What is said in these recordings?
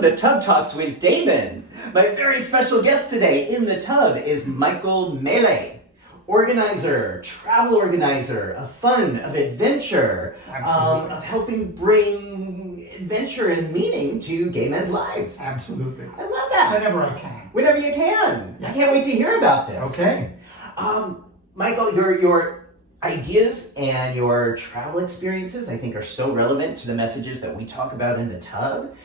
Welcome to Tub Talks with Damon. My very special guest today in the tub is Michael Mele, organizer, travel organizer, of fun, of adventure, of helping bring adventure and meaning to gay men's lives. Absolutely. I love that. Whenever I can. Whenever you can. Yes. I can't wait to hear about this. Okay. Michael, your ideas and your travel experiences, I think, are so relevant to the messages that we talk about in the tub.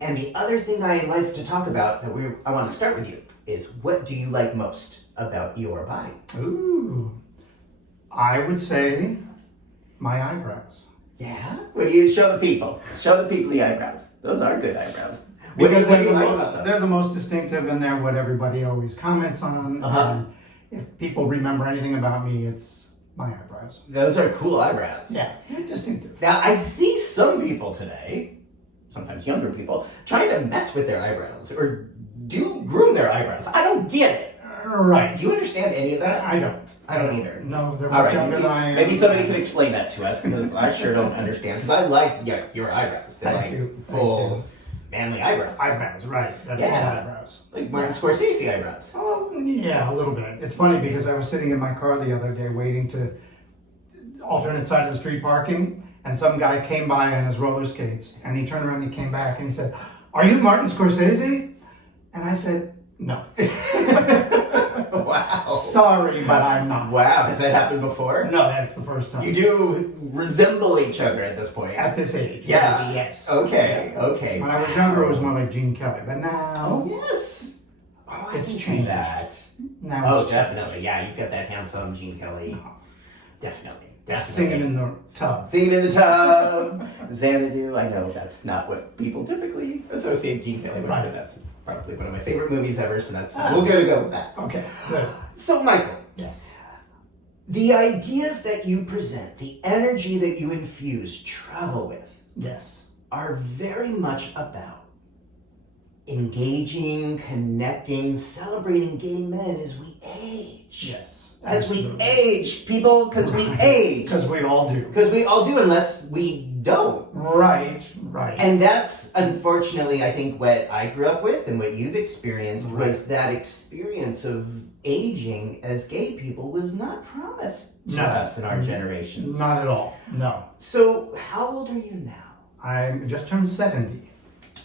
And the other thing I like to talk about that I want to start with you is, what do you like most about your body? Ooh. I would say my eyebrows. Yeah? What do you show the people? Show the people the eyebrows. Those are good eyebrows. Because what do you like about them? they're the most distinctive and they're what everybody always comments on. Uh-huh. And if people remember anything about me, it's my eyebrows. Those are cool eyebrows. Yeah, they're distinctive. Now, I see some people today, sometimes younger people, trying to mess with their eyebrows or groom their eyebrows. I don't get it. Right. Do you understand any of that? I don't. I don't either. No, they're All much right, younger than I am. maybe somebody can explain that to us, because I sure don't understand. Because I like your eyebrows. They're Thank like you. full, manly eyebrows. Eyebrows, right. That's Yeah. full eyebrows. Like Martin Scorsese eyebrows. Oh, yeah, a little bit. It's funny because I was sitting in my car the other day waiting to alternate side of the street parking, and some guy came by on his roller skates, and he turned around and he came back and he said, "Are you Martin Scorsese?" And I said, "No." Wow. Sorry, but I'm not. Wow, has that happened before? No, that's the first time. You do resemble each other at this point. At this age. Yeah. Maybe, yes. Okay, Yeah. okay. When I was younger, it was more like Gene Kelly, but now Oh, yes. Oh, I It's can see changed. that. now Oh, it's definitely. Yeah, you've got that handsome Gene Kelly. Definitely. Definitely. singing in the tub. Singing in the tub. Xanadu. I know that's not what people typically associate Gene Kelly with, Right. but that's probably one of my favorite movies ever, so we're gonna go with that. Okay, good. So, Michael, Yes. the ideas that you present, the energy that you infuse travel with, Yes. are very much about engaging, connecting, celebrating gay men as we age. Yes. As we absolutely. age, people, because we age. Because we all do. Because we all do, unless we don't. Right, right. And that's, unfortunately, I think what I grew up with and what you've experienced Right. was that experience of aging as gay people was not promised to No. us in our generations. Not at all. No. So, how old are you now? I just turned 70.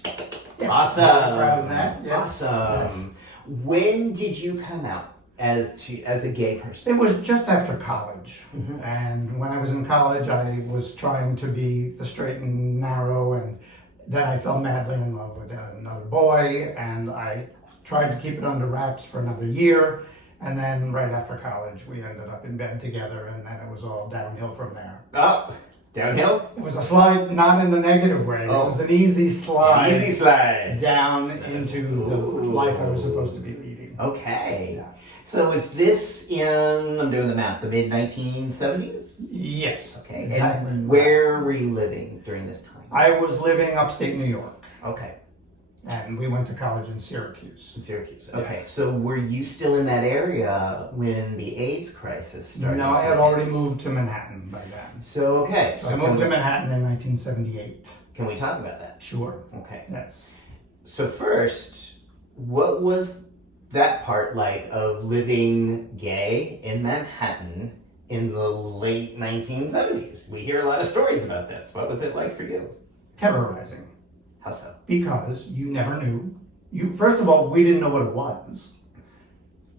Yes. Awesome. I'm proud of that. Yes. Awesome. When did you come out as a gay person? It was just after college. Mhm. And when I was in college, I was trying to be the straight and narrow, and then I fell madly in love with another boy, and I tried to keep it under wraps for another year. And then right after college, we ended up in bed together, and then it was all downhill from there. Oh, downhill? It was a slide, not in the negative way. Oh. It was an easy slide. Easy slide. Down into the Ooh. life I was supposed to be leading. Okay. Yeah. So is this in, I'm doing the math, the mid-1970s? Yes. Okay. Exactly. And where were you living during this time? I was living upstate New York, Okay. and we went to college in Syracuse. Syracuse. Yeah. Okay. So were you still in that area when the AIDS crisis started? No, I to had already hit? moved to Manhattan by then. So, okay. So I moved to Manhattan in 1978. Can we talk about that? Sure. Okay. Yes. So first, what was that part like of living gay in Manhattan in the late 1970s? We hear a lot of stories about this. What was it like for you? Terrorizing. How so? Because you never knew. First of all, we didn't know what it was.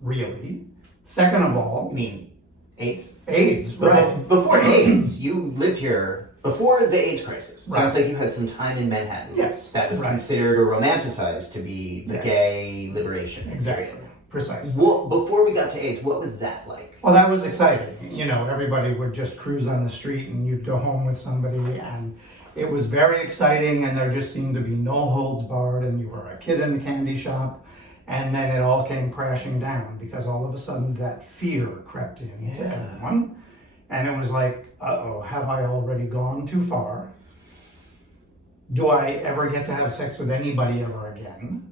Really. Second of all, I mean, AIDS? AIDS, right? Before AIDS, you lived here before the AIDS crisis. Sounds Right. like you had some time in Manhattan. Yes, That was right. considered or romanticized to be the Yes. gay liberation. Exactly. Precisely. Well, before we got to AIDS, what was that like? Well, that was exciting. You know, everybody would just cruise on the street and you'd go home with somebody, and it was very exciting, and there just seemed to be no holds barred, and you were a kid in the candy shop. And then it all came crashing down because all of a sudden that fear crept in to Yeah. everyone. And it was like, uh-oh, have I already gone too far? Do I ever get to have sex with anybody ever again?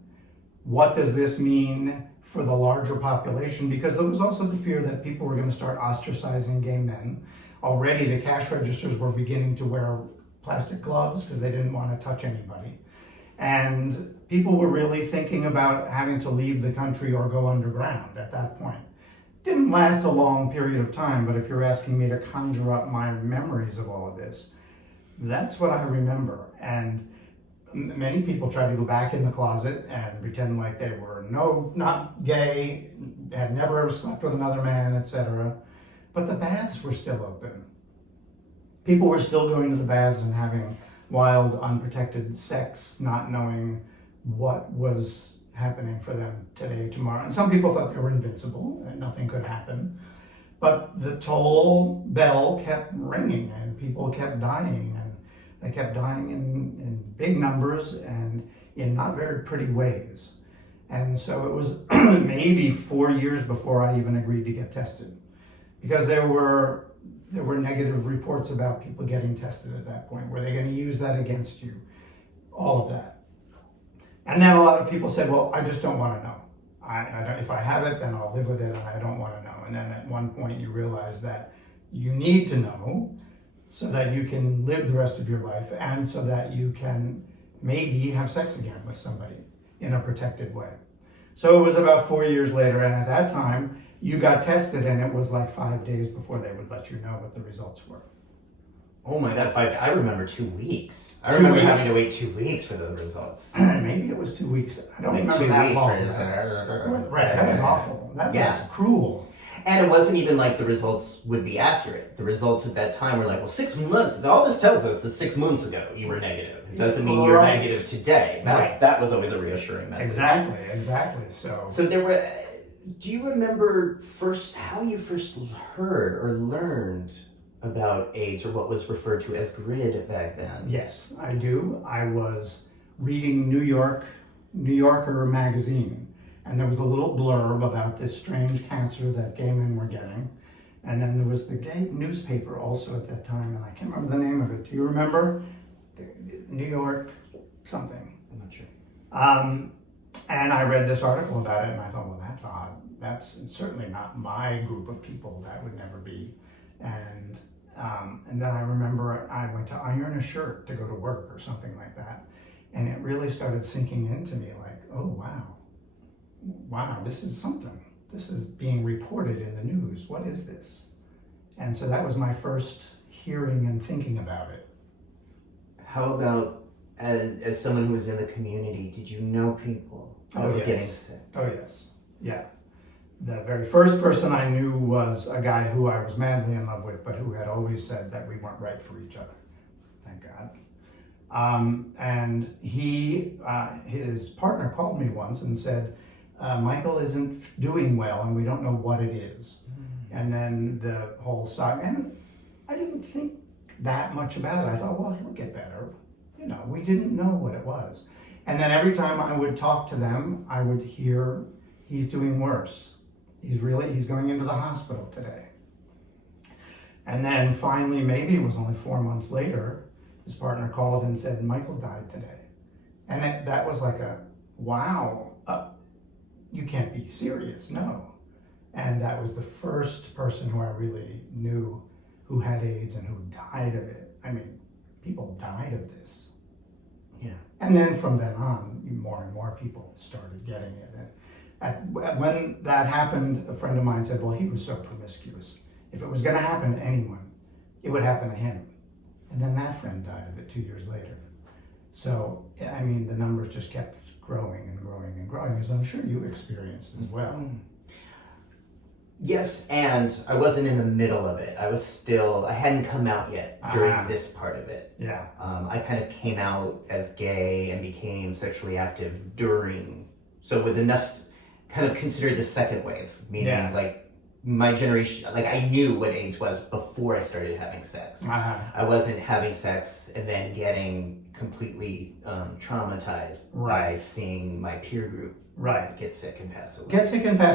What does this mean for the larger population? Because there was also the fear that people were going to start ostracizing gay men. Already the cash registers were beginning to wear plastic gloves because they didn't want to touch anybody. And people were really thinking about having to leave the country or go underground at that point. Didn't last a long period of time, but if you're asking me to conjure up my memories of all of this, that's what I remember. And many people tried to go back in the closet and pretend like they were not gay, had never slept with another man, etc. But the baths were still open. People were still going to the baths and having wild, unprotected sex, not knowing what was happening for them today, tomorrow. And some people thought they were invincible and nothing could happen. But the toll bell kept ringing and people kept dying, and they kept dying in big numbers and in not very pretty ways. And so it was maybe 4 years before I even agreed to get tested, because there were negative reports about people getting tested at that point. Were they going to use that against you? All of that. And then a lot of people said, well, I just don't want to know. I don't, if I have it, then I'll live with it, and I don't want to know. And then at one point you realize that you need to know so that you can live the rest of your life, and so that you can maybe have sex again with somebody in a protected way. So it was about 4 years later, and at that time, you got tested, and it was like 5 days before they would let you know what the results were. Oh my God, I remember 2 weeks. I 2 remember weeks? having to wait 2 weeks for the results. Maybe it was 2 weeks. I don't remember that long. Right, that was awful. That was cruel. And it wasn't even like the results would be accurate. The results at that time were like, well, 6 months. All this tells us is 6 months ago you were negative. It doesn't mean you're negative today. That was always a reassuring message. Exactly. So there were. Do you remember how you first heard or learned about AIDS, or what was referred to as GRID back then? Yes, I do. I was reading New Yorker magazine, and there was a little blurb about this strange cancer that gay men were getting. And then there was the gay newspaper also at that time, and I can't remember the name of it. Do you remember? New York something. I'm not sure. And I read this article about it, and I thought, well, that's odd. That's certainly not my group of people. That would never be. And then I remember I went to iron a shirt to go to work or something like that. And it really started sinking into me like, oh, wow, this is something. This is being reported in the news. What is this? And so that was my first hearing and thinking about it. How about, as someone who was in the community, did you know people that were getting sick? Oh, yes. Yeah. The very first person I knew was a guy who I was madly in love with, but who had always said that we weren't right for each other. Thank God. And his partner called me once and said, Michael isn't doing well and we don't know what it is. And then the whole saga, and I didn't think that much about it. I thought, well, he'll get better. We didn't know what it was. And then every time I would talk to them, I would hear he's doing worse. He's going into the hospital today. And then finally, maybe it was only 4 months later, his partner called and said, Michael died today. And that was like wow, you can't be serious, no. And that was the first person who I really knew who had AIDS and who died of it. I mean, people died of this. Yeah. And then from then on, more and more people started getting it. When that happened, a friend of mine said, well, he was so promiscuous. If it was going to happen to anyone, it would happen to him. And then that friend died of it 2 years later. So, I mean, the numbers just kept growing and growing and growing, as I'm sure you experienced as well. Yes, and I wasn't in the middle of it. I hadn't come out yet during this part of it. Yeah. I kind of came out as gay and became sexually active during, so with enough, kind of considered the second wave, meaning like my generation, like I knew what AIDS was before I started having sex. I wasn't having sex and then getting completely traumatized by seeing my peer group get sick and pass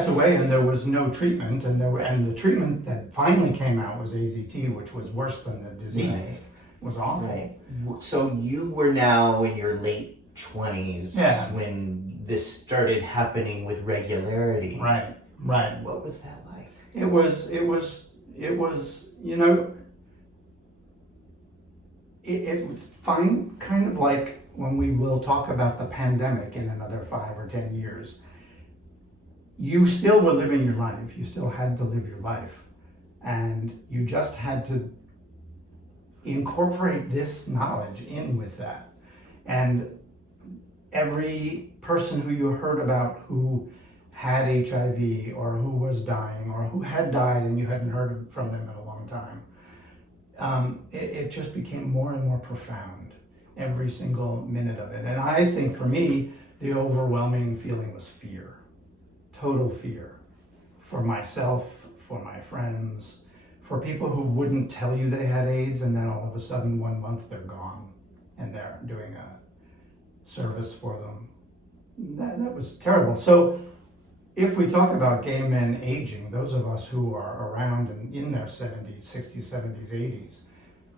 away. And there was no treatment, and the treatment that finally came out was AZT, which was worse than the disease. It was awful. Right. So you were now in your late 20s when this started happening with regularity. Right. What was that like? It was, it was fine, kind of like when we will talk about the pandemic in another 5 or 10 years, you still were living your life. You still had to live your life. And you just had to incorporate this knowledge in with that. And every person who you heard about who had HIV or who was dying or who had died and you hadn't heard from them in a long time, it just became more and more profound, every single minute of it. And I think for me, the overwhelming feeling was fear, total fear, for myself, for my friends, for people who wouldn't tell you they had AIDS and then all of a sudden 1 month they're gone and they're doing a service for them. That was terrible. So if we talk about gay men aging, those of us who are around and in their 70s, 60s, 70s, 80s,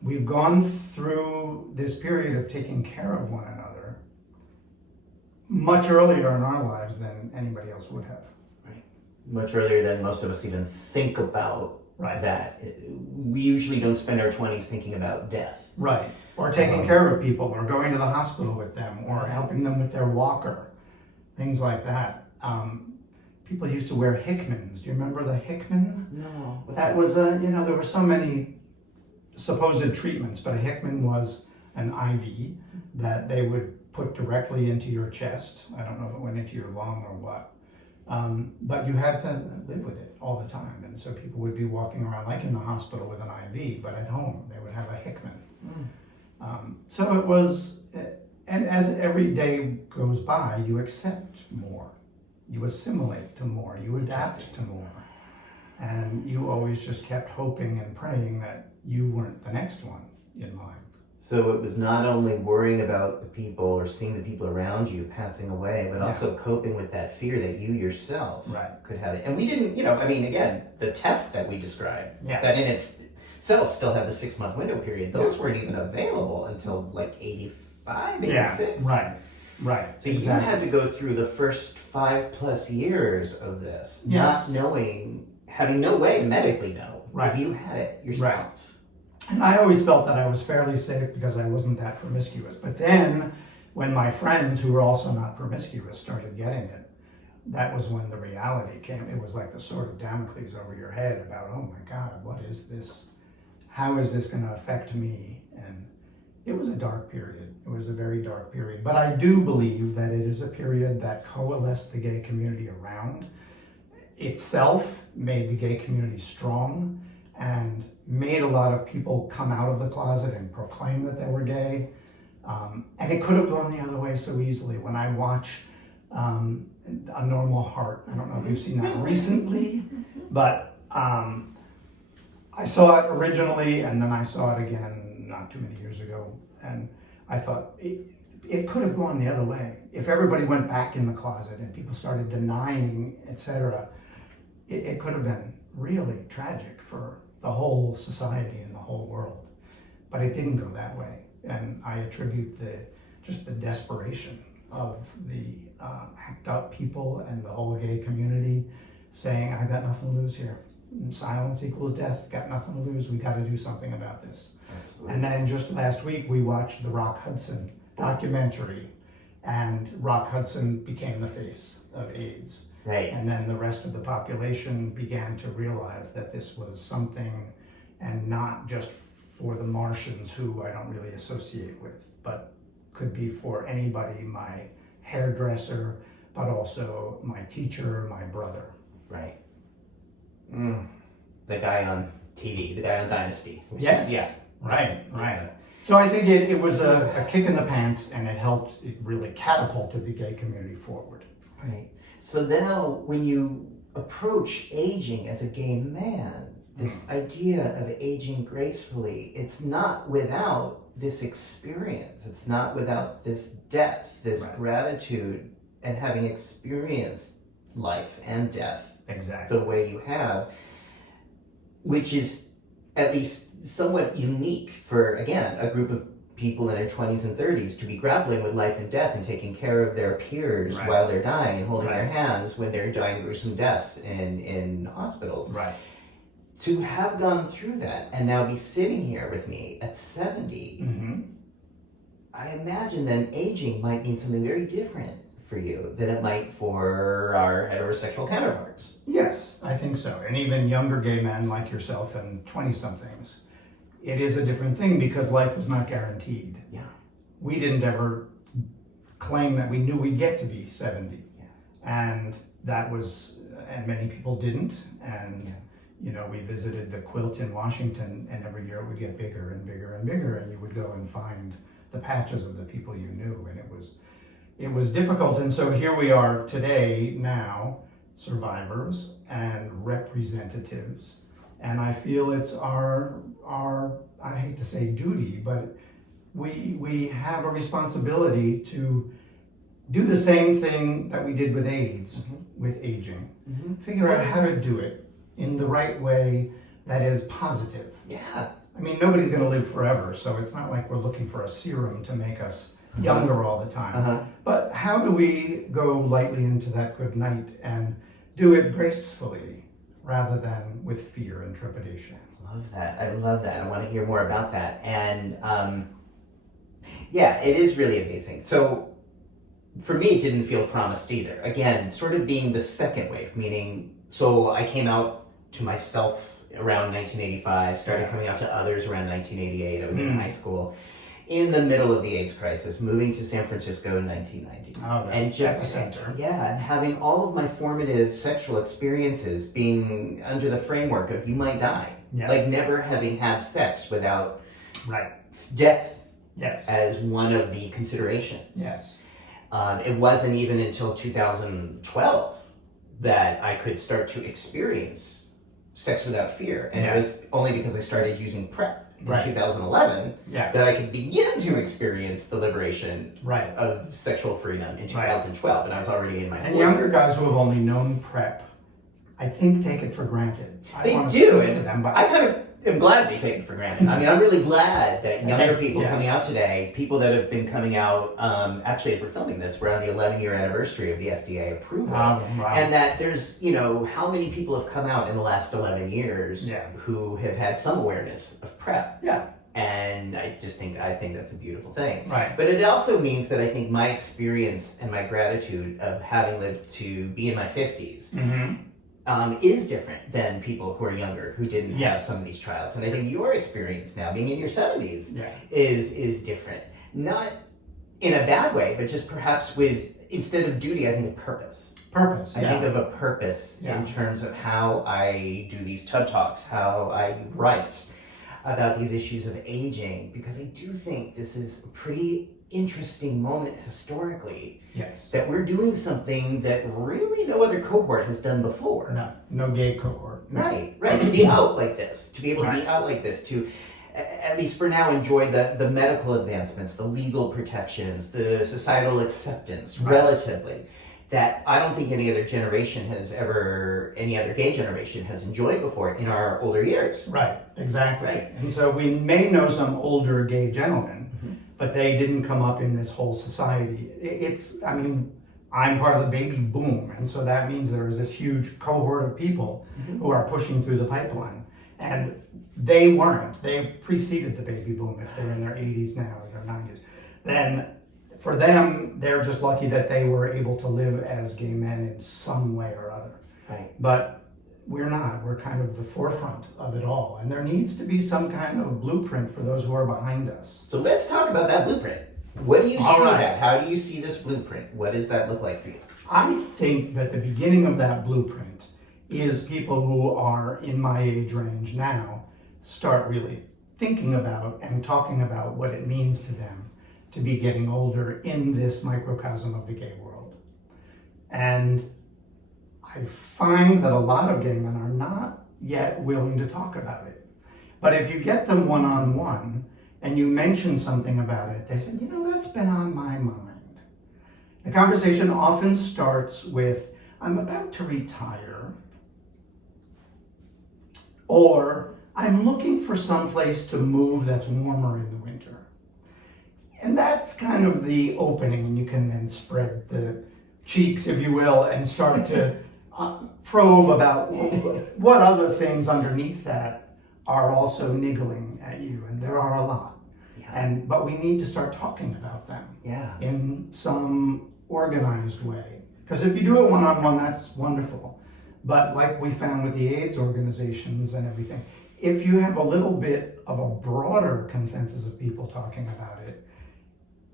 we've gone through this period of taking care of one another much earlier in our lives than anybody else would have. Right. Much earlier than most of us even think about that. We usually don't spend our 20s thinking about death. Right. Or taking care of people, or going to the hospital with them, or helping them with their walker, things like that. People used to wear Hickmans. Do you remember the Hickman? No. That was there were so many supposed treatments, but a Hickman was an IV that they would put directly into your chest. I don't know if it went into your lung or what. But you had to live with it all the time. And so people would be walking around like in the hospital with an IV, but at home they would have a Hickman. So it was, and as every day goes by, you accept more. You assimilate to more, you adapt to more. And you always just kept hoping and praying that you weren't the next one in line. So it was not only worrying about the people or seeing the people around you passing away, but also coping with that fear that you yourself could have it. And we didn't, again, the test that we described, that in itself still had the 6-month window period, those weren't even available until like 85, 86. Right. So you had to go through the first 5+ years of this, not knowing, having no way to medically know if you had it yourself. And I always felt that I was fairly safe because I wasn't that promiscuous. But then when my friends who were also not promiscuous started getting it, that was when the reality came. It was like the sword of Damocles over your head about, oh my God, what is this? How is this going to affect me? And it was a dark period. It was a very dark period. But I do believe that it is a period that coalesced the gay community around itself, made the gay community strong, and made a lot of people come out of the closet and proclaim that they were gay. And it could have gone the other way so easily. When I watch A Normal Heart, I don't know if you've seen that recently, but I saw it originally and then I saw it again not too many years ago. And I thought it could have gone the other way. If everybody went back in the closet and people started denying, etc., it could have been really tragic for the whole society and the whole world. But it didn't go that way. And I attribute the desperation of the ACT UP people and the whole gay community saying, I got nothing to lose here. Silence equals death, got nothing to lose, we gotta do something about this. Absolutely. And then just last week we watched the Rock Hudson documentary, and Rock Hudson became the face of AIDS. Right. And then the rest of the population began to realize that this was something, and not just for the Martians, who I don't really associate with, but could be for anybody, my hairdresser, but also my teacher, my brother. Right. The guy on TV, the guy on Dynasty. Right. So I think it was a kick in the pants, and it helped, it really catapulted the gay community forward. Right. So now when you approach aging as a gay man, this idea of aging gracefully, it's not without this experience. It's not without this depth, this gratitude, and having experienced life and death the way you have, which is at least somewhat unique for, again, a group of people in their 20s and 30s to be grappling with life and death and taking care of their peers while they're dying and holding their hands when they're dying gruesome deaths in hospitals. Right. To have gone through that and now be sitting here with me at 70, I imagine then aging might mean something very different for you than it might for our heterosexual counterparts. Yes, I think so. And even younger gay men like yourself and 20-somethings, it is a different thing because life was not guaranteed. Yeah. We didn't ever claim that we knew we'd get to be 70. Yeah. And that was, and many people didn't. And, you know, we visited the quilt in Washington, and every year it would get bigger and bigger and bigger, and you would go and find the patches of the people you knew, and it was difficult. And so here we are today, now, survivors and representatives, and I feel it's our I hate to say duty, but we have a responsibility to do the same thing that we did with AIDS, with aging. Figure out how to do it in the right way that is positive. Yeah. I mean, nobody's going to live forever, so it's not like we're looking for a serum to make us younger all the time. But how do we go lightly into that good night and do it gracefully rather than with fear and trepidation? I love that. I want to hear more about that. And yeah, it is really amazing. So for me, it didn't feel promised either. Again, sort of being the second wave, meaning, so I came out to myself around 1985, started coming out to others around 1988. I was in high school, in the middle of the AIDS crisis, moving to San Francisco in 1990. Oh, and just epicenter. Yeah, and having all of my formative sexual experiences being under the framework of you might die. Yeah. Like never having had sex without Right. death Yes. as one of the considerations. Yes. It wasn't even until 2012 that I could start to experience sex without fear. And it was only because I started using PrEP in 2011 that I could begin to experience the liberation of sexual freedom in 2012. And I was already in my 40s. And younger guys who have only known PrEP, I think, take it for granted. They do, and I kind of am glad they take it for granted. I mean, I'm really glad that younger people coming out today, people that have been coming out, actually as we're filming this, we're on the 11-year anniversary of the FDA approval. And that there's, you know, how many people have come out in the last 11 years who have had some awareness of PrEP. And I think that's a beautiful thing. But it also means that I think my experience and my gratitude of having lived to be in my 50s is different than people who are younger, who didn't have some of these trials. And I think your experience now, being in your 70s, is different. Not in a bad way, but just perhaps with, instead of duty, I think of purpose. I think of a purpose in terms of how I do these TED Talks, how I write about these issues of aging, because I do think this is a pretty interesting moment historically. That we're doing something that really no other cohort has done before. No gay cohort. Right. To be out like this, to be able to be out like this, to at least for now enjoy the medical advancements, the legal protections, the societal acceptance relatively, that I don't think any other gay generation has enjoyed before in our older years. Exactly. And so we may know some older gay gentlemen, but they didn't come up in this whole society. I mean, I'm part of the baby boom, and so that means there is this huge cohort of people who are pushing through the pipeline. And they weren't. They preceded the baby boom, if they're in their 80s now or their 90s. Then for them, they're just lucky that they were able to live as gay men in some way or other. But we're not. We're kind of the forefront of it all. And there needs to be some kind of blueprint for those who are behind us. So let's talk about that blueprint. What do you see that? How do you see this blueprint? What does that look like for you? I think that the beginning of that blueprint is people who are in my age range now start really thinking about and talking about what it means to them to be getting older in this microcosm of the gay world. And I find that a lot of gay men are not yet willing to talk about it. But if you get them one-on-one and you mention something about it, they say, you know, that's been on my mind. The conversation often starts with, I'm about to retire, or I'm looking for some place to move that's warmer in the winter. And that's kind of the opening, and you can then spread the cheeks, if you will, and start to probe about what other things underneath that are also niggling at you, and there are a lot. But we need to start talking about them Yeah. in some organized way. Because if you do it one-on-one, that's wonderful. But like we found with the AIDS organizations and everything, if you have a little bit of a broader consensus of people talking about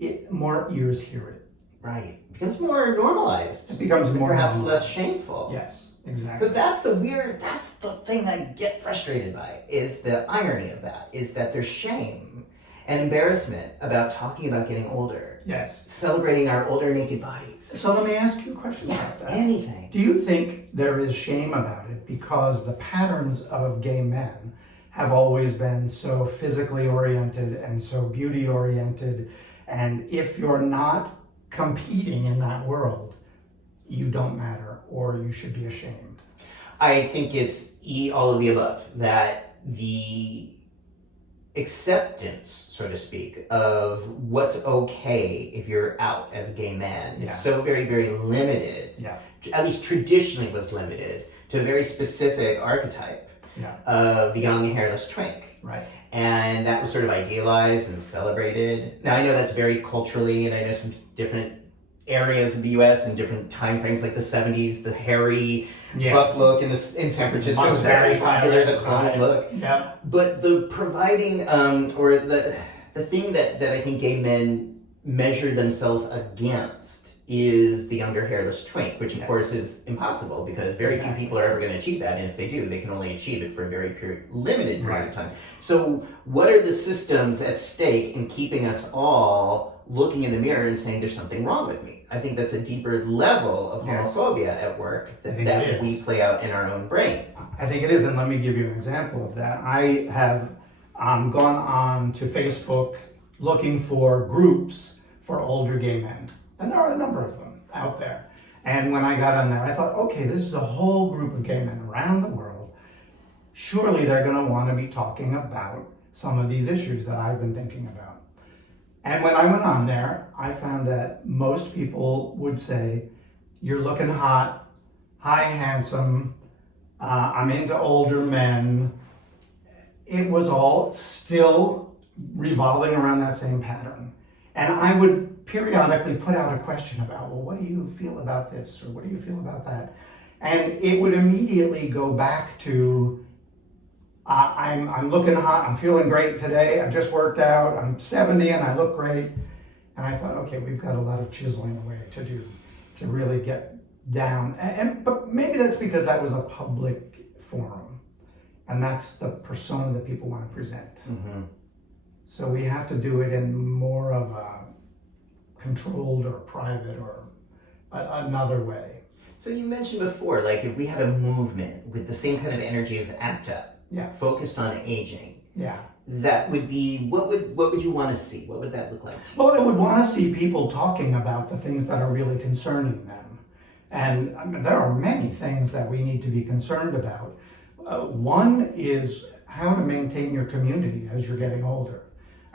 it, more ears hear it. Right. It becomes more normalized. It becomes more perhaps normalized. less shameful. Yes, exactly. Because that's the thing I get frustrated by, is the irony of that, is that there's shame and embarrassment about talking about getting older. Yes. Celebrating our older naked bodies. So let me ask you a question about that. Anything. Do you think there is shame about it because the patterns of gay men have always been so physically oriented and so beauty oriented, and if you're not competing in that world, you don't matter, or you should be ashamed? I think it's all of the above. That the acceptance, so to speak, of what's okay if you're out as a gay man is so very, very limited. Yeah. At least traditionally was limited to a very specific archetype of the young hairless twink. Right. And that was sort of idealized and celebrated. Now I know that's very culturally, and I know some different areas of the U.S. and different time frames, like the 70s, the hairy, rough look in San Francisco was very popular, the clone look. Yeah. But the providing, or the thing that I think gay men measure themselves against is the younger hairless twink, which of course is impossible, because very few people are ever going to achieve that, and if they do, they can only achieve it for a very limited period of time. So what are the systems at stake in keeping us all looking in the mirror and saying there's something wrong with me? I think that's a deeper level of homophobia at work that we play out in our own brains. I think it is, and let me give you an example of that. I have gone on to Facebook looking for groups for older gay men. And there are a number of them out there. And when I got on there, I thought, okay, this is a whole group of gay men around the world. Surely they're going to want to be talking about some of these issues that I've been thinking about. And when I went on there, I found that most people would say, you're looking hot, hi handsome, I'm into older men. It was all still revolving around that same pattern. And I would periodically put out a question about, well, what do you feel about this? Or what do you feel about that? And it would immediately go back to, I'm looking hot, I'm feeling great today, I just worked out, I'm 70 and I look great. And I thought, okay, we've got a lot of chiseling away to do to really get down. But maybe that's because that was a public forum. And that's the persona that people want to present. Mm-hmm. So we have to do it in more of a controlled or private or another way. So you mentioned before, like if we had a movement with the same kind of energy as ACT UP, focused on aging, that would be, what would you want to see? What would that look like? Well, I would want to see people talking about the things that are really concerning them. And I mean, there are many things that we need to be concerned about. One is how to maintain your community as you're getting older.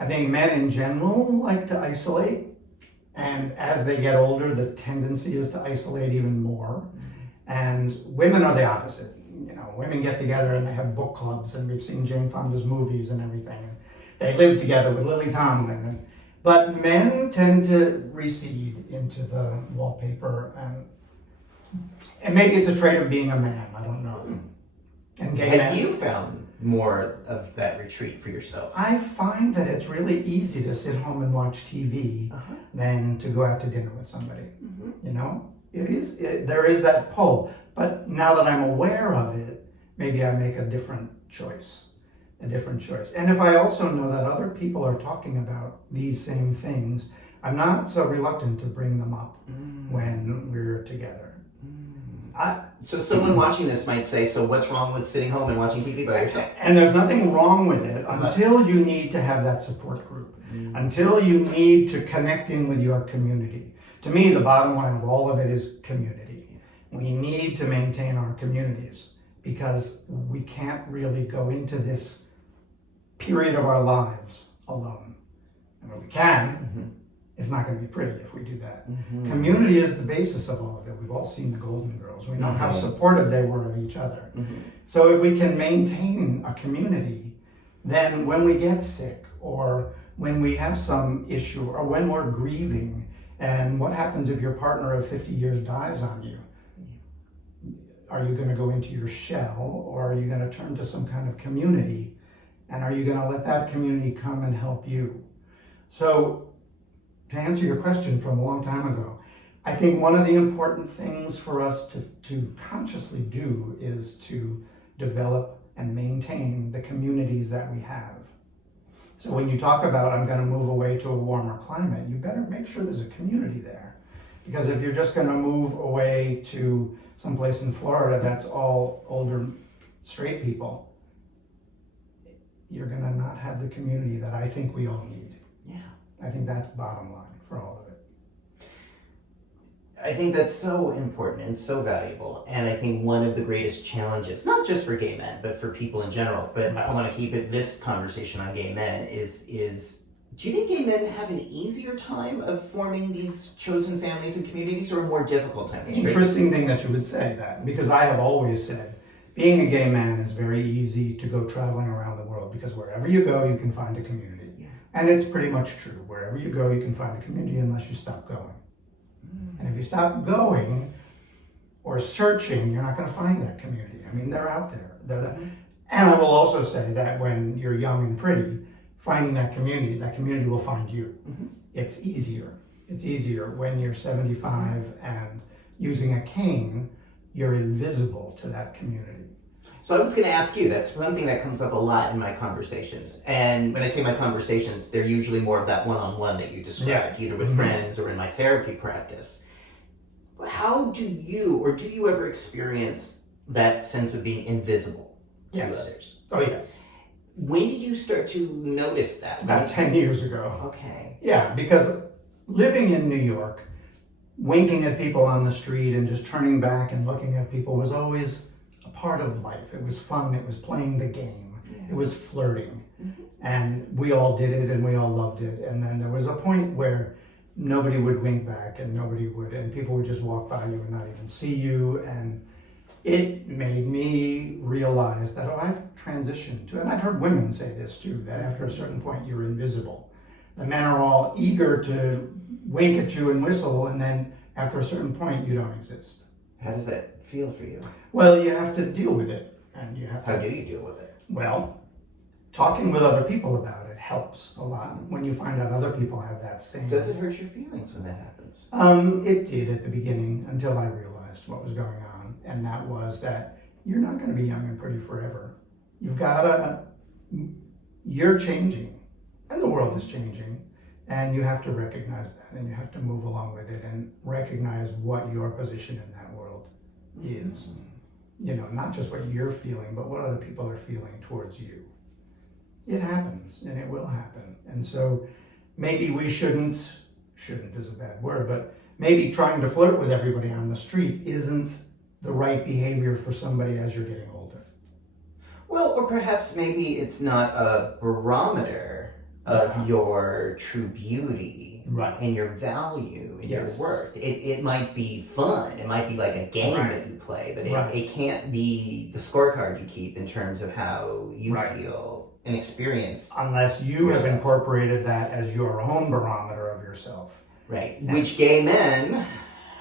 I think men in general like to isolate, and as they get older, the tendency is to isolate even more. And women are the opposite. You know, women get together and they have book clubs, and we've seen Jane Fonda's movies and everything. And they live together with Lily Tomlin. But men tend to recede into the wallpaper, and maybe it's a trait of being a man. I don't know. And gay men. Have you found more of that retreat for yourself? I find that it's really easy to sit home and watch TV than to go out to dinner with somebody. You know, there is that pull. But now that I'm aware of it, maybe I make a different choice. And if I also know that other people are talking about these same things, I'm not so reluctant to bring them up when we're together. So someone watching this might say, so what's wrong with sitting home and watching TV by yourself? And there's nothing wrong with it until you need to have that support group, until you need to connect in with your community. To me, the bottom line of all of it is community. We need to maintain our communities, because we can't really go into this period of our lives alone. I mean, we can. It's not going to be pretty if we do that. Community is the basis of all of it. We've all seen the Golden Girls. We know how supportive they were of each other. So if we can maintain a community, then when we get sick or when we have some issue or when we're grieving, and what happens if your partner of 50 years dies on you? Are you going to go into your shell, or are you going to turn to some kind of community? And are you going to let that community come and help you? So, to answer your question from a long time ago, I think one of the important things for us to consciously do is to develop and maintain the communities that we have. So when you talk about, I'm going to move away to a warmer climate, you better make sure there's a community there. Because if you're just going to move away to someplace in Florida that's all older straight people, you're going to not have the community that I think we all need. Yeah. I think that's bottom line for all of it. I think that's so important and so valuable. And I think one of the greatest challenges, not just for gay men, but for people in general, but I want to keep this conversation on gay men, is do you think gay men have an easier time of forming these chosen families and communities, or a more difficult time? Interesting thing that you would say that, because I have always said being a gay man is very easy to go traveling around the world, because wherever you go, you can find a community. Yeah. And it's pretty much true. Wherever you go, you can find a community unless you stop going. And if you stop going or searching, you're not going to find that community. I mean, they're out there. And I will also say that when you're young and pretty, finding that community will find you. Mm-hmm. It's easier. It's easier when you're 75 and using a cane, you're invisible to that community. So I was going to ask you, that's something that comes up a lot in my conversations. And when I say my conversations, they're usually more of that one-on-one that you described, either with friends or in my therapy practice. How do you ever experience that sense of being invisible to others? Oh, yes. When did you start to notice that? About 10 years ago. Okay. Yeah, because living in New York, winking at people on the street and just turning back and looking at people was always a part of life. It was fun. It was playing the game. Yeah. It was flirting. Mm-hmm. And we all did it and we all loved it. And then there was a point where nobody would wink back and people would just walk by you and not even see you. And it made me realize that, I've transitioned to, and I've heard women say this too, that after a certain point you're invisible. The men are all eager to wink at you and whistle, and then after a certain point you don't exist. How does that feel for you? Well, you have to deal with it. And you have to. How do you deal with it? Well, talking with other people about it helps a lot when you find out other people have that same. Does it hurt your feelings when that happens? It did at the beginning until I realized what was going on, and that was that you're not going to be young and pretty forever. You're changing, and the world is changing, and you have to recognize that, and you have to move along with it and recognize what your position in that world is. Not just what you're feeling, but what other people are feeling towards you. It happens, and it will happen. And so maybe we shouldn't is a bad word, but maybe trying to flirt with everybody on the street isn't the right behavior for somebody as you're getting older. Well, or perhaps maybe it's not a barometer of your true beauty and your value and your worth. It might be fun. It might be like a game that you play, but it can't be the scorecard you keep in terms of how you feel and experience. Unless you have incorporated that as your own barometer of yourself. Right. Now, which gay men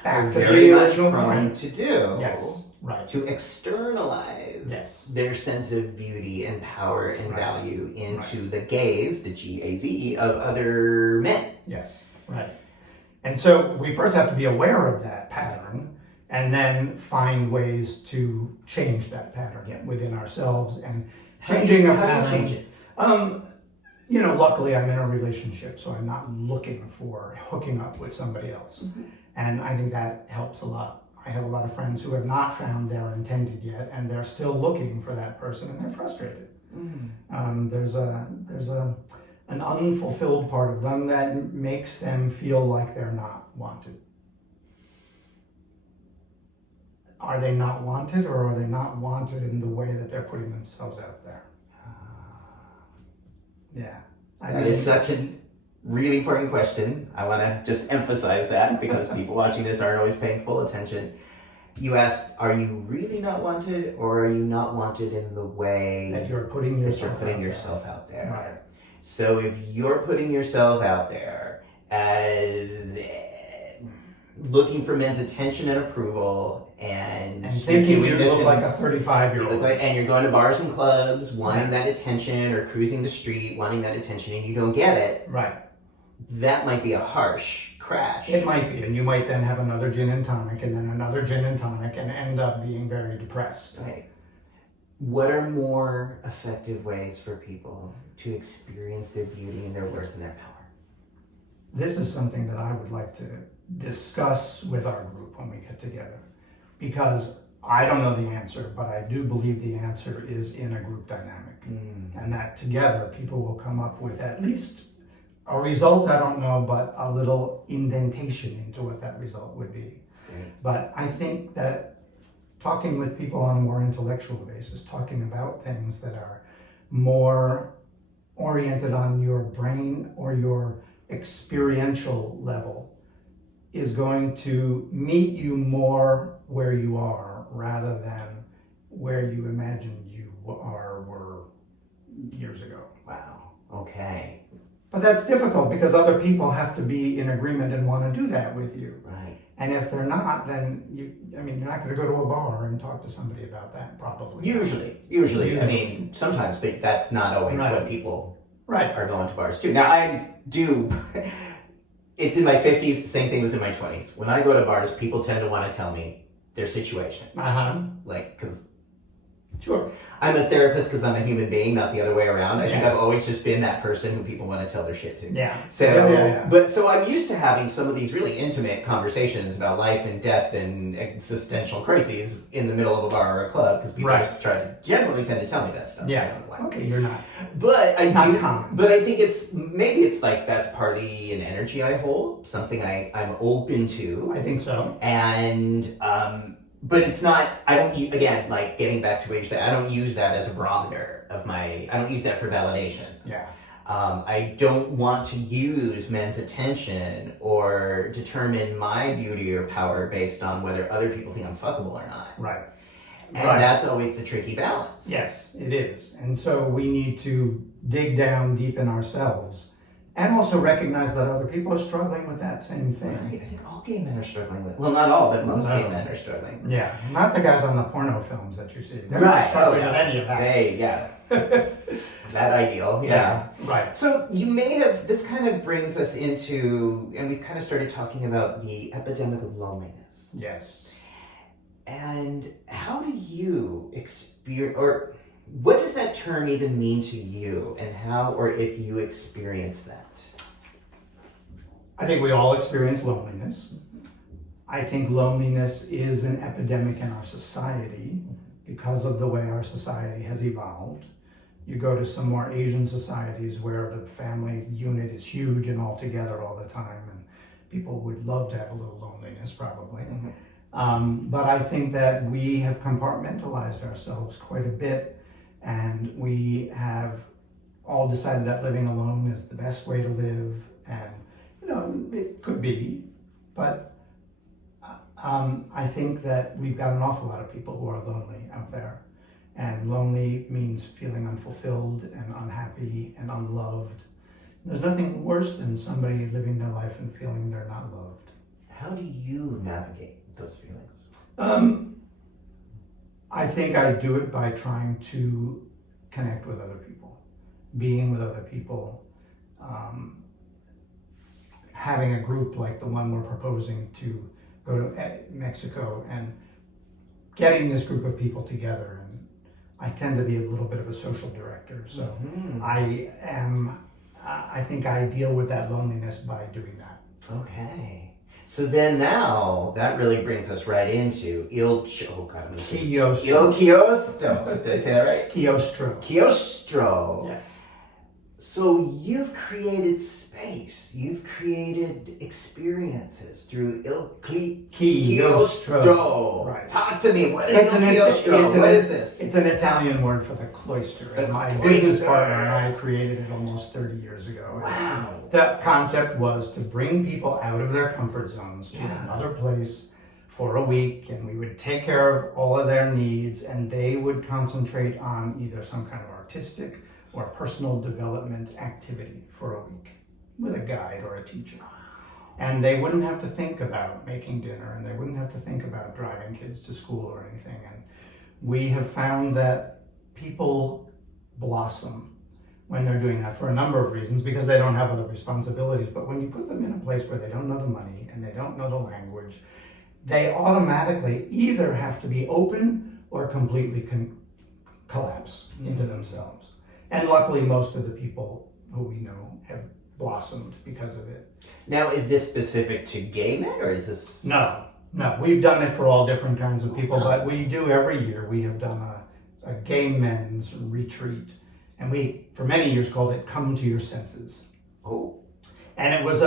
are to very the much original prone point. to do. Yes. Right. To externalize their sense of beauty and power and value into the gaze, the G-A-Z-E, of other men. Yes, right. And so we first have to be aware of that pattern and then find ways to change that pattern within ourselves. And changing a pattern. How do you change it? Luckily I'm in a relationship, so I'm not looking for hooking up with somebody else. Mm-hmm. And I think that helps a lot. I have a lot of friends who have not found their intended yet, and they're still looking for that person, and they're frustrated. Mm. There's an unfulfilled part of them that makes them feel like they're not wanted. Are they not wanted, or are they not wanted in the way that they're putting themselves out there? That is such a really important question. I want to just emphasize that because people watching this aren't always paying full attention. You asked, are you really not wanted, or are you not wanted in the way that you're putting yourself out there? Right. So if you're putting yourself out there as looking for men's attention and approval, and thinking doing you this look in- like a 35-year-old. and you're going to bars and clubs wanting Yeah. that attention, or cruising the street wanting that attention, and you don't get it, Right. that might be a harsh crash. It might be, and you might then have another gin and tonic, and then another gin and tonic, and end up being very depressed. Okay. What are more effective ways for people to experience their beauty and their worth and their power? This is something that I would like to discuss with our group when we get together, because I don't know the answer, but I do believe the answer is in a group dynamic, and that together people will come up with at least a result, I don't know, but a little indentation into what that result would be. Right. But I think that talking with people on a more intellectual basis, talking about things that are more oriented on your brain or your experiential level, is going to meet you more where you are rather than where you imagined you were years ago. Wow. Okay. But that's difficult because other people have to be in agreement and want to do that with you. Right. And if they're not, then you're not going to go to a bar and talk to somebody about that, probably. Usually. I mean, sometimes, but that's not always Right. what people Right. are going to bars to. Now, I do. It's in my 50s. The same thing was in my 20s. When I go to bars, people tend to want to tell me their situation. Like, because Sure. I'm a therapist because I'm a human being, not the other way around. I think Yeah. I've always just been that person who people want to tell their shit to. Yeah. So, Yeah. but so I'm used to having some of these really intimate conversations about life and death and existential crises in the middle of a bar or a club, because people Right. just generally tend to tell me that stuff. I Yeah. don't know why. Okay, you're not. But It's I not do. common. But I think maybe it's like that's partly an energy I hold, something I'm open to, I think so. and but it's not. I don't again, like getting back to what you said. I don't use that as a barometer of my. I don't use that for validation. Yeah. I don't want to use men's attention or determine my beauty or power based on whether other people think I'm fuckable or not. Right. And Right. that's always the tricky balance. Yes, it is. And so we need to dig down deep in ourselves and also recognize that other people are struggling with that same thing. Right. I think all gay men are struggling with. Well, not all, but most No. gay men are struggling. Yeah, not the guys on the porno films that you see. They're Right. not struggling Oh, with yeah. any of that. That ideal. Yeah. Right. So you may have. This kind of brings us into, and we've kind of started talking about the epidemic of loneliness. Yes. And how do you experience, or what does that term even mean to you, and how or if you experience that? I think we all experience loneliness. I think loneliness is an epidemic in our society because of the way our society has evolved. You go to some more Asian societies where the family unit is huge and all together all the time, and people would love to have a little loneliness probably. But I think that we have compartmentalized ourselves quite a bit, and we have all decided that living alone is the best way to live, and it could be, but I think that we've got an awful lot of people who are lonely out there, and lonely means feeling unfulfilled and unhappy and unloved. There's nothing worse than somebody living their life and feeling they're not loved. How do you navigate those feelings? I think I do it by trying to connect with other people, being with other people, having a group like the one we're proposing to go to Mexico, and getting this group of people together. And I tend to be a little bit of a social director, so I think I deal with that loneliness by doing that. Okay. So then now that really brings us right into Il Chiostro. Did I say that right? Chiostro. Chiostro. Yes. So you've created space. You've created experiences through Il Chiostro. Right. Talk to me. What is Il Chiostro? What is this? It's an Italian word for the cloister. The And my cloister. business partner and I created it almost 30 years ago. Wow. The concept was to bring people out of their comfort zones to another place for a week, and we would take care of all of their needs, and they would concentrate on either some kind of artistic or personal development activity for a week with a guide or a teacher. And they wouldn't have to think about making dinner, and they wouldn't have to think about driving kids to school or anything. And we have found that people blossom when they're doing that for a number of reasons, because they don't have other responsibilities. But when you put them in a place where they don't know the money and they don't know the language, they automatically either have to be open or completely collapse into themselves. And luckily, most of the people who we know have blossomed because of it. Now, is this specific to gay men, or is this? No, we've done it for all different kinds of people, but we do every year. We have done a gay men's retreat, and we, for many years, called it Come to Your Senses. Oh. And it was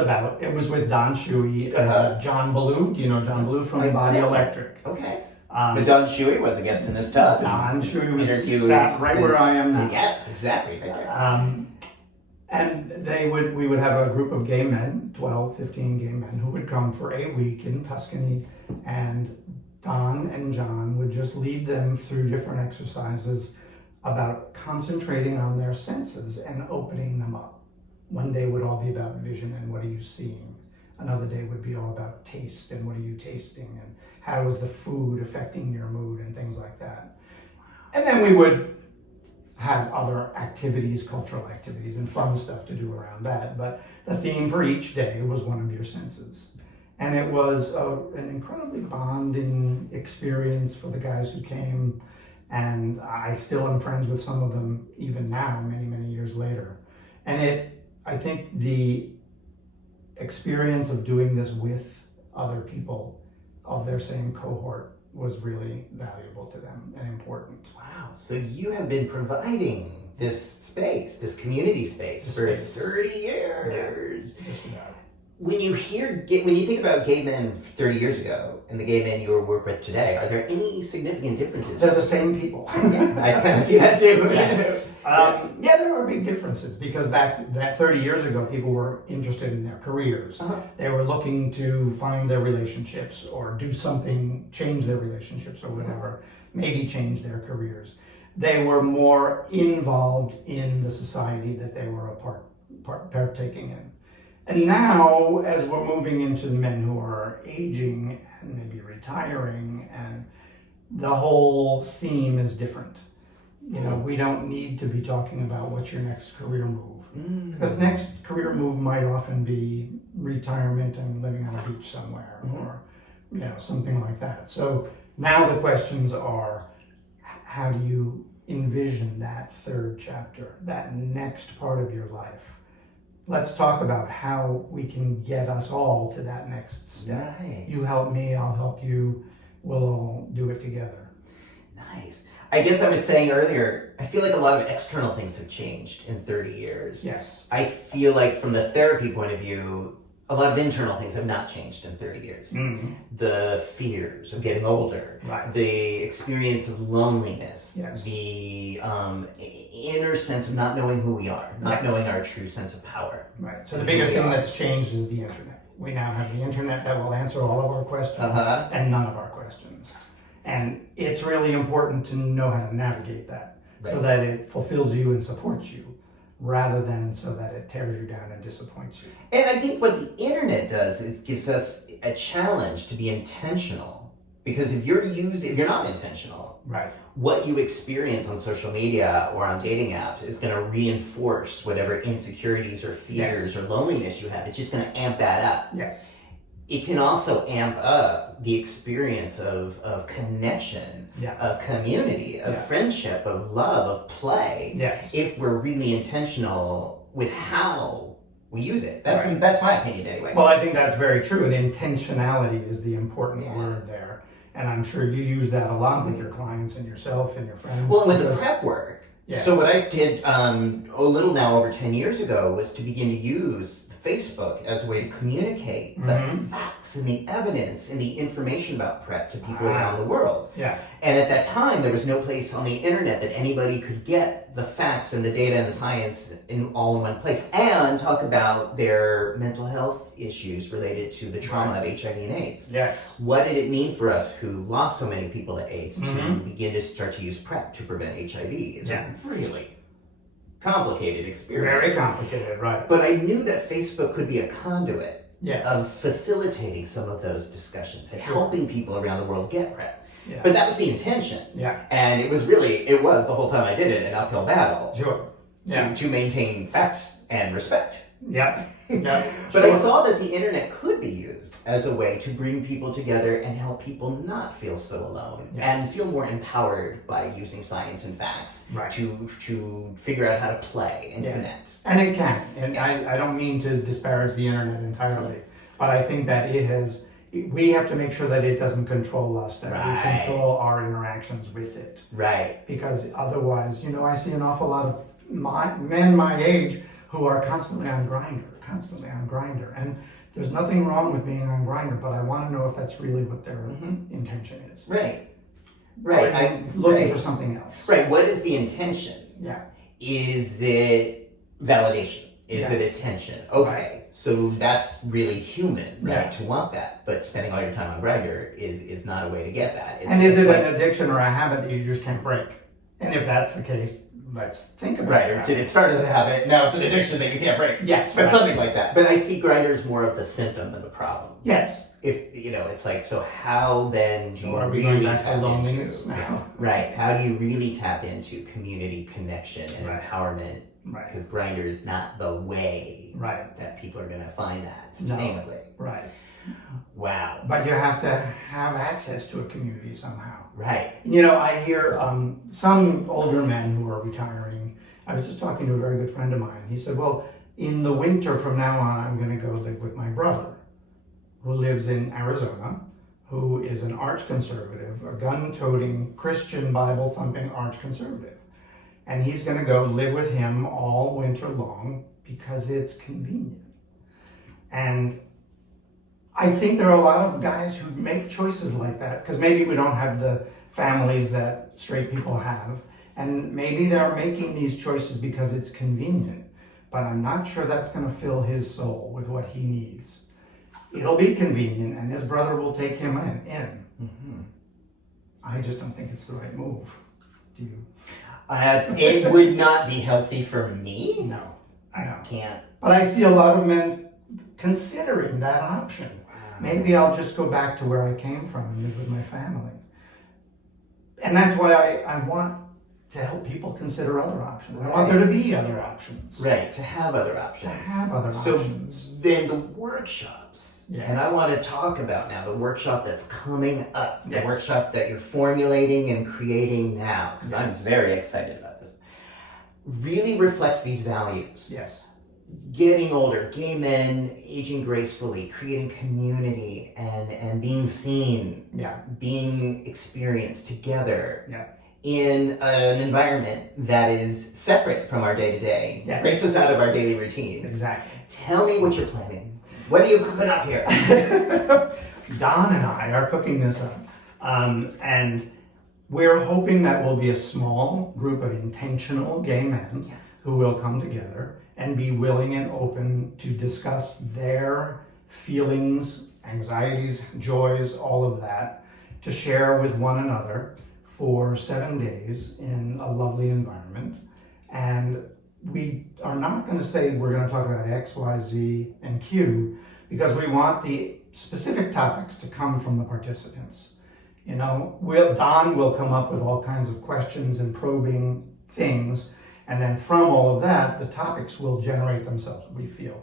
with Don Shuey, John Ballou. Do you know John Ballou from Body Electric? Okay. But Don Shuey was a guest in this tub. Don Shuey sat right where I am now. Yes, exactly, right there. And we would have a group of gay men, 12, 15 gay men, who would come for a week in Tuscany, and Don and John would just lead them through different exercises about concentrating on their senses and opening them up. One day would all be about vision and what are you seeing. Another day would be all about taste and what are you tasting, and how is the food affecting your mood and things like that. And then we would have other activities, cultural activities, and fun stuff to do around that. But the theme for each day was one of your senses. And it was an incredibly bonding experience for the guys who came. And I still am friends with some of them even now, many, many years later. And I think the experience of doing this with other people of their same cohort was really valuable to them and important. Wow, so you have been providing this space, this community space for 30 years. Yeah, just about. When you think about gay men 30 years ago and the gay men you work with today, are there any significant differences? They're the same people. Yeah, I kind of see that too. Yeah, there are big differences, because back 30 years ago, people were interested in their careers. They were looking to find their relationships or do something, change their relationships or whatever, maybe change their careers. They were more involved in the society that they were partaking in. And now, as we're moving into men who are aging and maybe retiring, and the whole theme is different. You know, we don't need to be talking about what's your next career move. Because next career move might often be retirement and living on a beach somewhere, or something like that. So now the questions are, how do you envision that third chapter, that next part of your life? Let's talk about how we can get us all to that next step. Nice. You help me, I'll help you. We'll all do it together. Nice. I guess I was saying earlier, I feel like a lot of external things have changed in 30 years. Yes. I feel like from the therapy point of view, a lot of internal things have not changed in 30 years. Mm-hmm. The fears of getting older, Right. the experience of loneliness, Yes. the inner sense of not knowing who we are, not knowing our true sense of power. Right. So the biggest thing that's changed is the internet. We now have the internet that will answer all of our questions and none of our questions. And it's really important to know how to navigate that so that it fulfills you and supports you, rather than so that it tears you down and disappoints you. And I think what the internet does is gives us a challenge to be intentional. Because if you're not intentional, right, what you experience on social media or on dating apps is going to reinforce whatever insecurities or fears or loneliness you have. It's just going to amp that up. Yes. It can also amp up the experience of connection, of community, of friendship, of love, of play. Yes. If we're really intentional with how we use it. That's my opinion anyway. Well, I think that's very true. And intentionality is the important word there. And I'm sure you use that a lot with your clients and yourself and your friends. Well, with the prep work. Yes. So what I did a little now over 10 years ago was to begin to use Facebook as a way to communicate the facts and the evidence and the information about PrEP to people around the world. Yeah. And at that time, there was no place on the internet that anybody could get the facts and the data and the science all in one place and talk about their mental health issues related to the trauma of HIV and AIDS. Yes. What did it mean for us who lost so many people to AIDS to begin to start to use PrEP to prevent HIV? It's really complicated experience. Very complicated, right? But I knew that Facebook could be a conduit Yes. of facilitating some of those discussions and Sure. helping people around the world get PrEP. Yeah. But that was the intention. Yeah. And it was the whole time I did it, an uphill battle Sure. Yeah. to maintain fact and respect. Yeah. Yeah. But I saw that the internet could be used as a way to bring people together and help people not feel so alone Yes. and feel more empowered by using science and facts Right. to figure out how to play and Yeah. connect. And it can. And I don't mean to disparage the internet entirely, but I think that we have to make sure that it doesn't control us, that we Right. control our interactions with it. Right. Because otherwise, I see an awful lot of men my age who are constantly on Grindr. And there's nothing wrong with being on Grindr, but I want to know if that's really what their intention is. Right. Or Right. I'm looking for something else. Right. What is the intention? Yeah. Is it validation? Is Yeah. it attention? Okay. So that's really human, right? Yeah. To want that. But spending all your time on Grindr is not a way to get that. And is it's it an addiction or a habit that you just can't break? And if that's the case, let's think about right, or that. did it start as a habit, now it's an addiction that you can't break. Yes, But right. something like that. But I see Grindr as more of the symptom than the problem. Yes. If it's like, so how then do So you are we really going back to tap loneliness into now? right? How do you really tap into community connection and Right. empowerment? Right. Because Grindr is not the way Right. that people are going to find that No. sustainably. Right. Wow. But you have to have access to a community somehow. Right. I hear some older men who are retiring. I was just talking to a very good friend of mine. He said, well, in the winter from now on, I'm going to go live with my brother, who lives in Arizona, who is an arch conservative, a gun-toting, Christian, Bible-thumping arch conservative. And he's going to go live with him all winter long because it's convenient. And I think there are a lot of guys who make choices like that because maybe we don't have the families that straight people have. And maybe they're making these choices because it's convenient. But I'm not sure that's going to fill his soul with what he needs. It'll be convenient and his brother will take him in. Mm-hmm. I just don't think it's the right move. Do you? It would not be healthy for me. No, I know. Can't. But I see a lot of men considering that option. Maybe I'll just go back to where I came from and live with my family. And that's why I want to help people consider other options. I want there to be other options. Right, to have other options. To have other options. So then the workshops. Yes. And I want to talk about now the workshop that's coming up. The Yes. workshop that you're formulating and creating now. Because I'm Yes. very excited about this. Really reflects these values. Yes. Getting older, gay men aging gracefully, creating community and being seen, Yeah. being experienced together. Yeah. In an environment that is separate from our day-to-day, Yes. breaks us out of our daily routines. Exactly. Tell me what you're planning. What are you cooking up here? Don and I are cooking this up. And we're hoping that will be a small group of intentional gay men Yeah. who will come together and be willing and open to discuss their feelings, anxieties, joys, all of that, to share with one another for 7 days in a lovely environment. And we are not going to say we're going to talk about X, Y, Z, and Q because we want the specific topics to come from the participants. Don will come up with all kinds of questions and probing things, and then from all of that, the topics will generate themselves, we feel.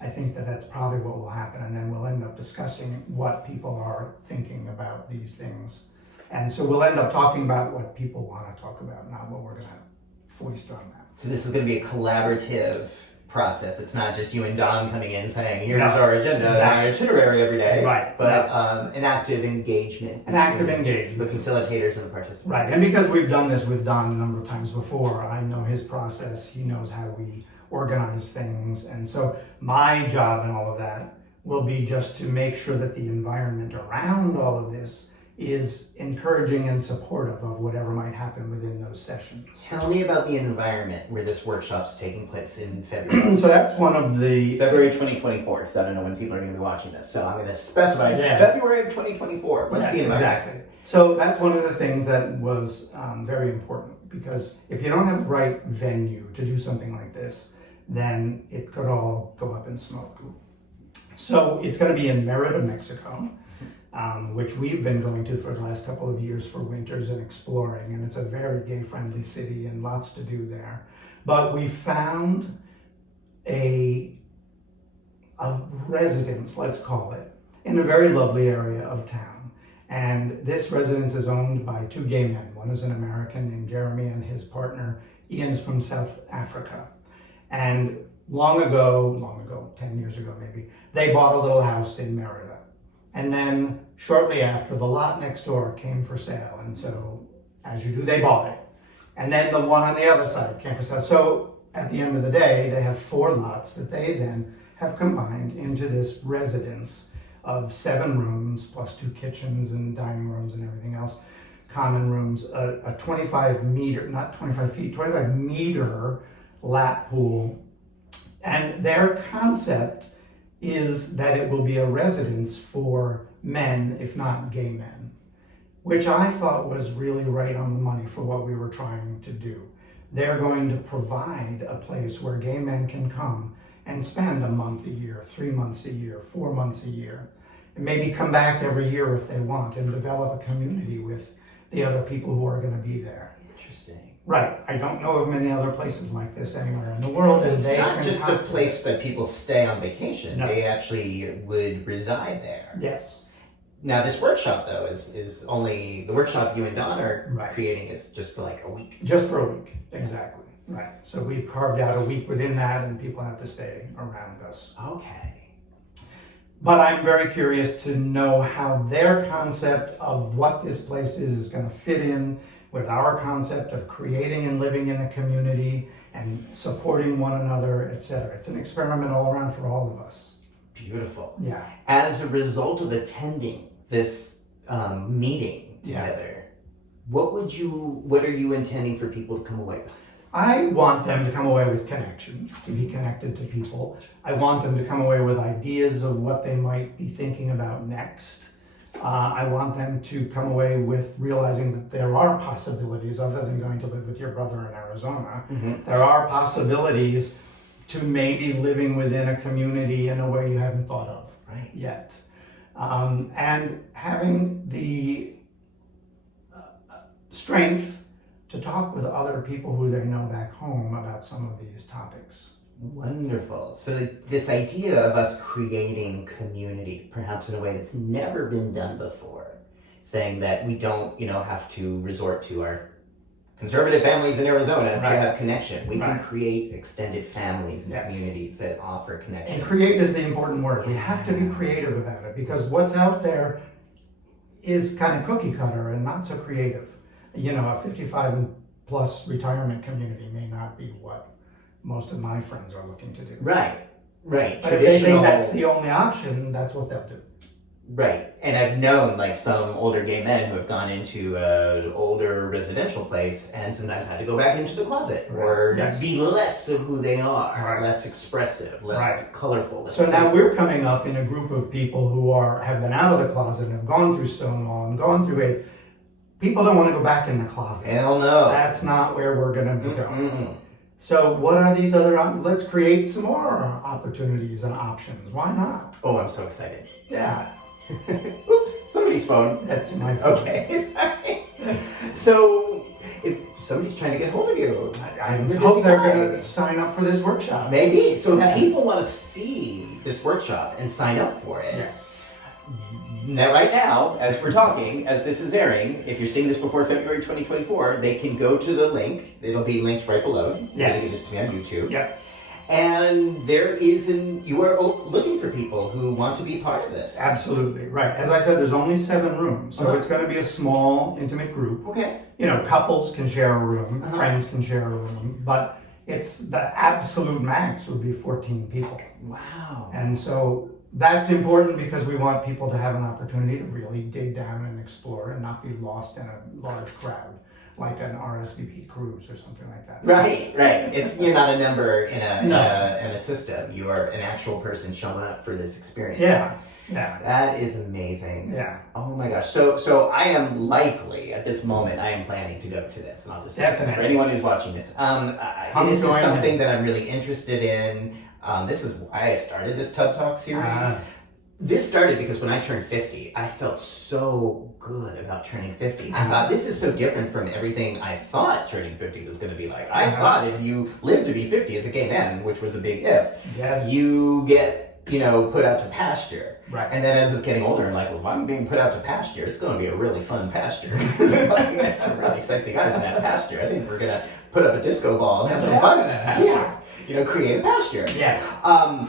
I think that that's probably what will happen, and then we'll end up discussing what people are thinking about these things. And so we'll end up talking about what people want to talk about, not what we're going to foist on them. So this is going to be a collaborative process. It's not just you and Don coming in saying, here's No, our agenda and our itinerary every day. Right. But an active engagement. An active between engagement. The facilitators and the participants. Right, and because we've done this with Don a number of times before, I know his process, he knows how we organize things, and so my job in all of that will be just to make sure that the environment around all of this is encouraging and supportive of whatever might happen within those sessions. Tell me about the environment where this workshop's taking place in February. So that's one of the... February 2024, because I don't know when people are going to be watching this. So I'm going to specify Yeah. February of 2024. What's Yes, the environment? exactly. So that's one of the things that was very important, because if you don't have the right venue to do something like this, then it could all go up in smoke. So it's going to be in Merida, Mexico, which we've been going to for the last couple of years for winters and exploring, and it's a very gay-friendly city and lots to do there. But we found a residence, let's call it, in a very lovely area of town. And this residence is owned by two gay men. One is an American named Jeremy, and his partner Ian's from South Africa. And long ago, 10 years ago maybe, they bought a little house in Merida. And then shortly after, the lot next door came for sale. And so, as you do, they bought it. And then the one on the other side came for sale. So at the end of the day, they have 4 lots that they then have combined into this residence of 7 rooms, plus 2 kitchens and dining rooms and everything else, common rooms, a 25 meter lap pool. And their concept is that it will be a residence for men, if not gay men, which I thought was really right on the money for what we were trying to do. They're going to provide a place where gay men can come and spend a month a year, 3 months a year, 4 months a year, and maybe come back every year if they want, and develop a community with the other people who are going to be there. Interesting. Right. I don't know of many other places like this anywhere in the world. So and it's they not can just a place that people stay on vacation. No. They actually would reside there. Yes. Now this workshop though is only the workshop you and Don are Right. creating is just for like a week. Just for a week. Exactly. Right. So we've carved out a week within that, and people have to stay around us. Okay. But I'm very curious to know how their concept of what this place is going to fit in with our concept of creating and living in a community and supporting one another, etc. It's an experiment all around for all of us. Beautiful. Yeah. As a result of attending this meeting together, what are you intending for people to come away with? I want them to come away with connection, to be connected to people. I want them to come away with ideas of what they might be thinking about next. I want them to come away with realizing that there are possibilities other than going to live with your brother in Arizona. Mm-hmm. There are possibilities to maybe living within a community in a way you haven't thought of yet. And having the strength to talk with other people who they know back home about some of these topics. Wonderful. So this idea of us creating community, perhaps in a way that's never been done before, saying that we don't, have to resort to our conservative families in Arizona to have connection. We can create extended families and communities that offer connection. And create is the important word. We have to be creative about it, because what's out there is kind of cookie cutter and not so creative. A 55 and plus retirement community may not be what most of my friends are looking to do. Right. But if they think that's the only option, that's what they'll do. Right. And I've known some older gay men who have gone into an older residential place and sometimes had to go back into the closet or be less of who they are, less expressive, less colorful. So now we're coming up in a group of people who have been out of the closet and have gone through Stonewall and gone through it. People don't want to go back in the closet. Hell no. That's not where we're going to be going. So what are these other let's create some more opportunities and options. Why not? Oh, I'm so excited. Yeah. Oops, somebody's phone. That's my phone. Okay. So if somebody's trying to get hold of you, I hope they're going to sign up for this workshop. Maybe. So if people want to see this workshop and sign up for it. Yes. Now, right now, as we're talking, as this is airing, if you're seeing this before February 2024, they can go to the link. It'll be linked right below. Yes. They can just be on YouTube. Yep. And you are looking for people who want to be part of this. Absolutely. Right. As I said, there's only 7 rooms. So it's going to be a small, intimate group. Okay. Couples can share a room, friends can share a room, but it's the absolute max would be 14 people. Wow. And so That's important because we want people to have an opportunity to really dig down and explore and not be lost in a large crowd, like an RSVP cruise or something like that. Right. You're not a number in No. a system. You are an actual person showing up for this experience. Yeah. That is amazing. Yeah. Oh my gosh. So I am likely at this moment I am planning to go to this, and I'll just say this for Definitely. anyone who's watching this. This is something that I'm really interested in. This is why I started this TUB Talk series. This started because when I turned 50, I felt so good about turning 50. I thought this is so different from everything I thought turning 50 was going to be like. I thought if you live to be 50 as a gay man, which was a big if, Yes. you get put out to pasture. Right. And then as it's getting older, I'm like, well, if I'm being put out to pasture, it's going to be a really fun pasture. There's some really sexy guys in that pasture. I think we're going to put up a disco ball and have some fun in that pasture. Yeah. Create a pasture. Yes.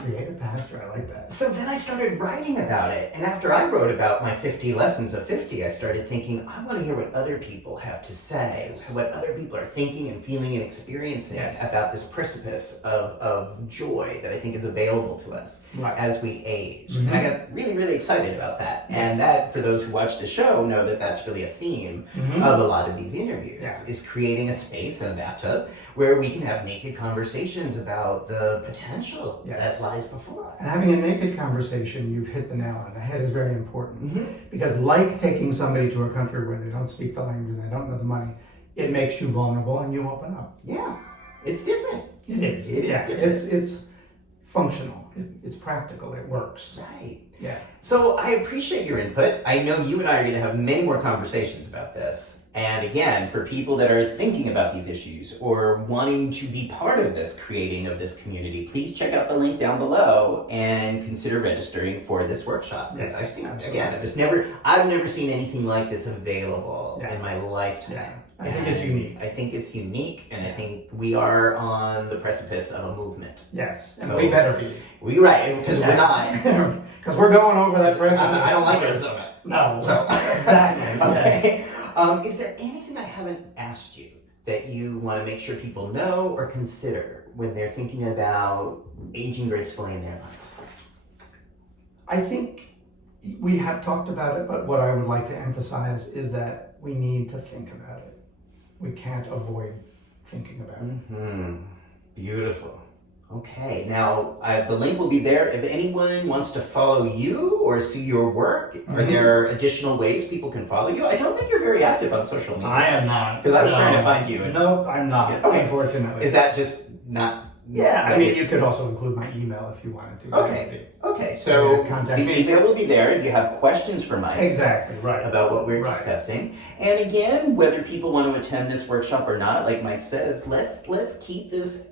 Create a pasture. I like that. So then I started writing about it. And after I wrote about my 50 lessons of 50, I started thinking, I want to hear what other people have to say, what other people are thinking and feeling and experiencing about this precipice of joy that I think is available to us as we age. Mm-hmm. And I got really, really excited about that. And that, for those who watch the show, know that that's really a theme of a lot of these interviews, is creating a space in a bathtub where we can have naked conversations about the potential that lies before us. And having a naked conversation, you've hit the nail on the head, is very important. Because like taking somebody to a country where they don't speak the language and they don't know the money, it makes you vulnerable and you open up. Yeah, it's different. It is. It is different. It's functional. It's practical. It works. Right. Yeah. So I appreciate your input. I know you and I are going to have many more conversations about this. And again, for people that are thinking about these issues or wanting to be part of this creating of this community, please check out the link down below and consider registering for this workshop. Because I think, again, I've never seen anything like this available in my lifetime. Yeah. I think it's unique. I think it's unique, and I think we are on the precipice of a movement. Yes, and So, we better be. Because we're not. Because we're going over that precipice. I don't like Arizona. No. So Exactly. Okay. Is there anything I haven't asked you that you want to make sure people know or consider when they're thinking about aging gracefully in their lives? I think we have talked about it, but what I would like to emphasize is that we need to think about it. We can't avoid thinking about it. Beautiful. Okay, now the link will be there. If anyone wants to follow you or see your work, are there additional ways people can follow you? I don't think you're very active on social media. I am not. Because I was trying to find you. No, I'm not, unfortunately. Is that just not... Yeah, I mean, you could also include my email if you wanted to. Okay, so contact the me. email will be there if you have questions for Mike. Exactly, right. About what we're discussing. And again, whether people want to attend this workshop or not, like Mike says, let's keep this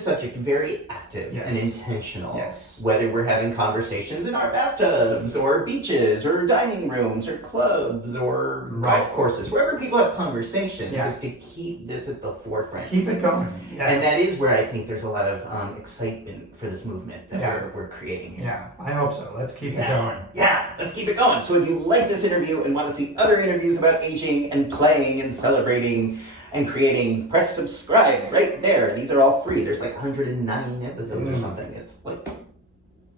subject very active and intentional. Yes. Whether we're having conversations in our bathtubs or beaches or dining rooms or clubs or golf courses, wherever people have conversations, is to keep this at the forefront. Keep it going. Yeah. And that is where I think there's a lot of excitement for this movement that we're creating here. Yeah, I hope so. Let's keep it going. Yeah, let's keep it going. So if you like this interview and want to see other interviews about aging and playing and celebrating and creating, press subscribe right there. These are all free. There's like 109 episodes or something. It's like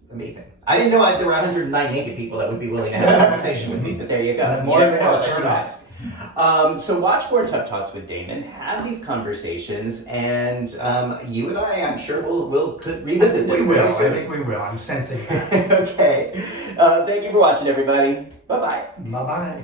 amazing. I didn't know there were 109 naked people that would be willing to have a conversation with me, but there you go. More you never know than unless you ask. So watch more TUB Talks with Damon. Have these conversations, and you and I'm sure could revisit this. We will. I think we will. I'm sensing that. Okay. Thank you for watching, everybody. Bye-bye. Bye-bye.